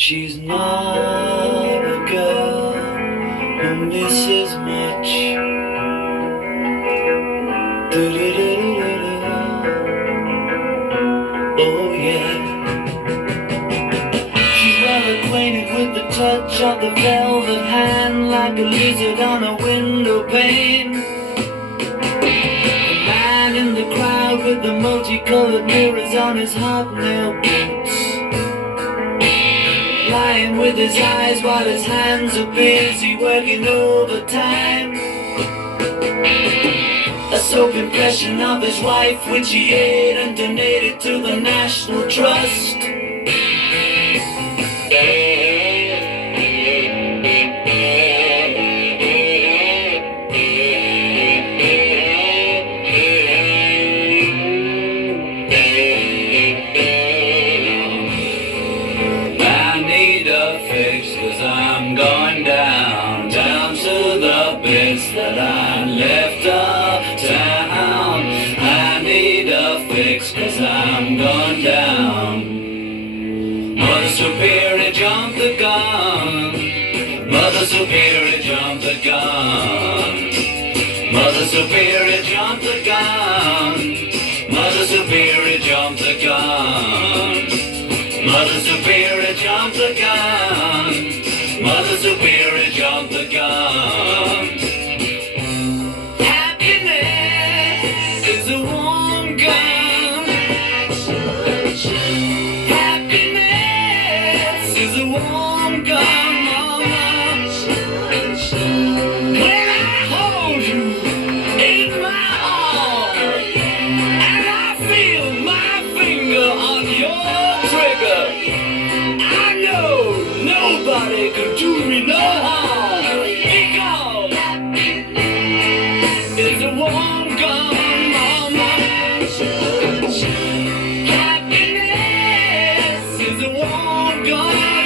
She's not a girl who misses much. Do-do-do-do-do-do. Oh yeah. She's well acquainted with the touch of the velvet hand, like a lizard on a window pane. The man in the crowd with the multicolored mirrors on his hobnail boots, lying with his eyes while his hands are busy working overtime. A soap impression of his wife which he ate and donated to the National Trust. Cause I'm going down to the bits that I left uptown. I need a fix cause I'm going down. Mother Superior jumped the gun. Mother Superior jumped the gun. Mother Superior jumped the gun. Mother Superior jumped the gun. Mother Superior jumped the gun. Mother Superior jumped the gun. Happiness is a warm gun. Happiness is a warm gun, mama. When I hold you in my arms and I feel my finger on your trigger, I know nobody can do me no harm, because it's a warm gun, mama. Happiness is a warm gun.